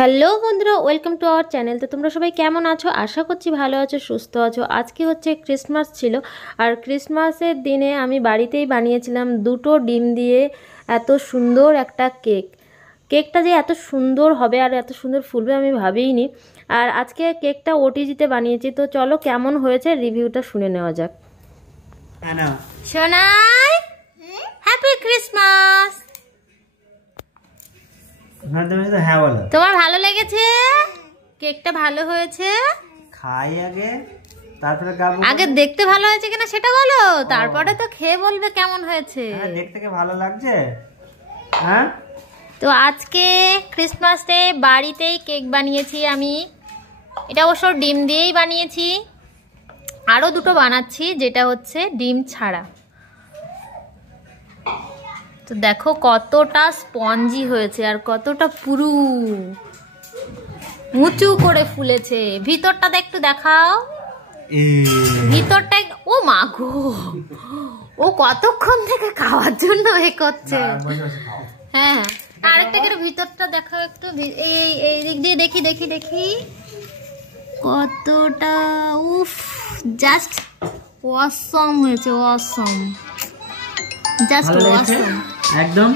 Hello বন্ধুরা, welcome to our channel. তো তোমরা সবাই কেমন আছো? আশা করছি ভালো আছো, সুস্থ আছো। আজকে হচ্ছে ক্রিসমাস ছিল, আর ক্রিসমাসের দিনে আমি বাড়িতেই বানিয়েছিলাম দুটো ডিম দিয়ে এত সুন্দর একটা কেক। কেকটা যে এত সুন্দর হবে আর এত সুন্দর ফুলবে আমি ভাবিনি। আর আজকে কেকটা ওটিজিতে বানিয়েছি। তো চলো কেমন হয়েছে রিভিউটা শুনে নেওয়া যাক। Sonai, happy Christmas. তোমার ভালো লেগেছে? কেকটা ভালো হয়েছে? খাই আগে, তারপরে খাবো। আগে দেখতে ভালো হয়েছে কিনা সেটা বলো, তারপরে তো খেয়ে বলবে কেমন হয়েছে। দেখতে কি ভালো লাগছে? হ্যাঁ, তো আজকে ক্রিসমাস ডে বাড়িতেই কেক বানিয়েছি আমি। এটা অবশ্য ডিম দিয়েই বানিয়েছি। আরও দুটো বানাচ্ছি, যেটা হচ্ছে ডিম ছাড়া। তো দেখো কতটা স্পঞ্জি হয়েছে আর কতটা পুরু উঁচু করে ফুলেছে। ভিতরটা একটু দেখাও, ভিতরটা। ও মা গো, ও কতক্ষণ থেকে খাওয়ার জন্য এ করছে। হ্যাঁ, আরেকটা করে ভিতরটা দেখাও একটু। এই দিক দিয়ে দেখি দেখি দেখি কতটা। উফ, জাস্ট অসম হয়েছে, অসম, জাস্ট অসম একদম।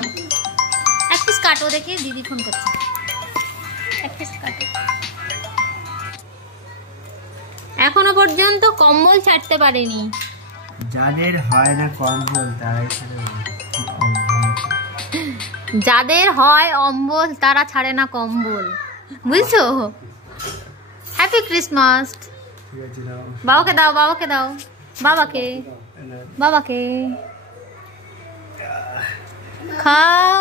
এক পিস কাটো দেখি, দিদি ফোন করছে। এক পিস কাটো। এখনো পর্যন্ত কম্বল ছাড়তে পারেনি। যাদের হয় না কম্বল তারাই ছাড়ে। যাদের হয় অম্বল তারা ছাড়ে না কম্বল, বুঝছো? Happy Christmas. বাবাকে দাও, বাবাকে দাও, বাবাকে, বাবাকে খাও।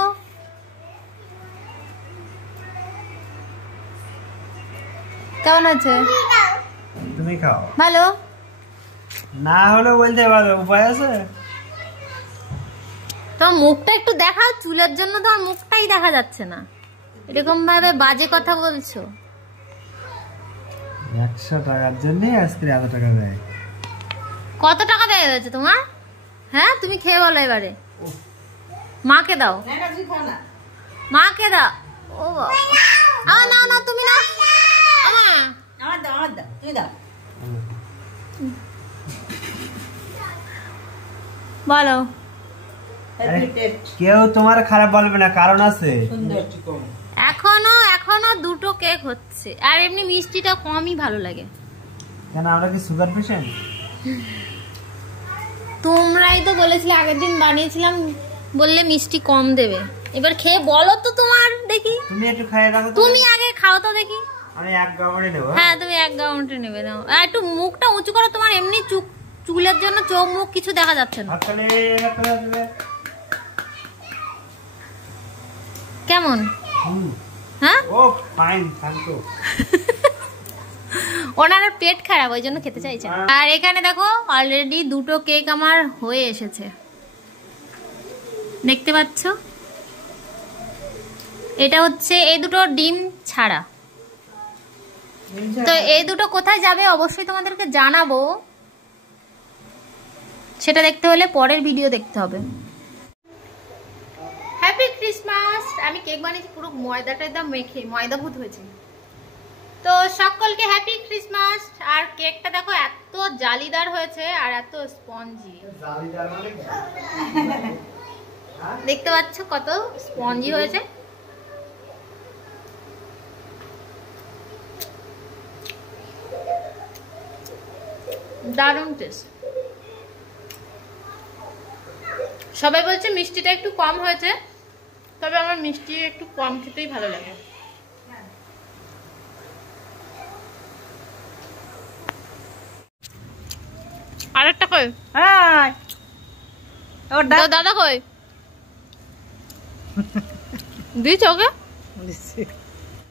কেমন আছে? তুমি খাও। ভালো না হলে বলতে পারো, উপায় আছে? তোমার মুখটা একটু দেখাও, চুলের জন্য তোমার মুখটাই দেখা যাচ্ছে না। এরকম ভাবে বাজে কথা বলছো। 100 টাকার জন্য আজকে এত টাকা দেয়। কত টাকা দেয়া হয়েছে তোমার? হ্যাঁ, তুমি খেয়ে বলো এবারে। মাকে দাও, মাকে দাও। ও বাবা, না না তুমি না, আমার দাও, আমার দাও, তুমি দাও। বলো। কেউ তোমার খারাপ বলবে না, কারণ আছে। এখনো এখনো দুটো কেক হচ্ছে, আর এমনি মিষ্টিটা কমই ভালো লাগে। কেন, আমরা কি সুগার পেশেন্ট? তোমরাই তো বলেছিলে আগের দিন বানিয়েছিলাম, বললে মিষ্টি কম দেবে। এবার খেয়ে বলো তো তোমার দেখি। তুমি একটু খাইয়ে রাখো। তুমি আগে খাও তো দেখি। আমি এক গাউনে নেব। হ্যাঁ, তুমি এক গাউনটে নেবে। নাও, আর একটু মুখটা উঁচু করো। তোমার এমনি চুলের জন্য চোখ মুখ কিছু দেখা যাচ্ছে না। কেমন? হ্যাঁ, ও ফাইন, শান্ত। ওনার পেট খারাপ, ওই জন্য খেতে চাইছে। আর এখানে দেখো অলরেডি দুটো কেক আমার হয়ে এসেছে, দেখতে পাচ্ছ? এটা হচ্ছে এই দুটো ডিম ছাড়া। তো এই দুটো কোথায় যাবে অবশ্যই তোমাদেরকে জানাবো, সেটা দেখতে হলে পরের ভিডিও দেখতে হবে। Happy Christmas. আমি কেক বানিয়েছি পুরো ময়দাটা একদম মেখে, ময়দা ভূত হয়েছে। তো সকলকে হ্যাপি ক্রিসমাস। আর কেকটা দেখো এত জালিদার হয়েছে আর এত স্পঞ্জি, দেখতে পাচ্ছ কত স্পঞ্জি হয়েছে। দারুণ টেস্ট। সবাই বলছে মিষ্টিটা একটু কম হয়েছে, তবে আমার মিষ্টি একটু কম খেতেই ভালো লাগে। আরেকটা কই? দাদা কই? দিয়েছ ওকে?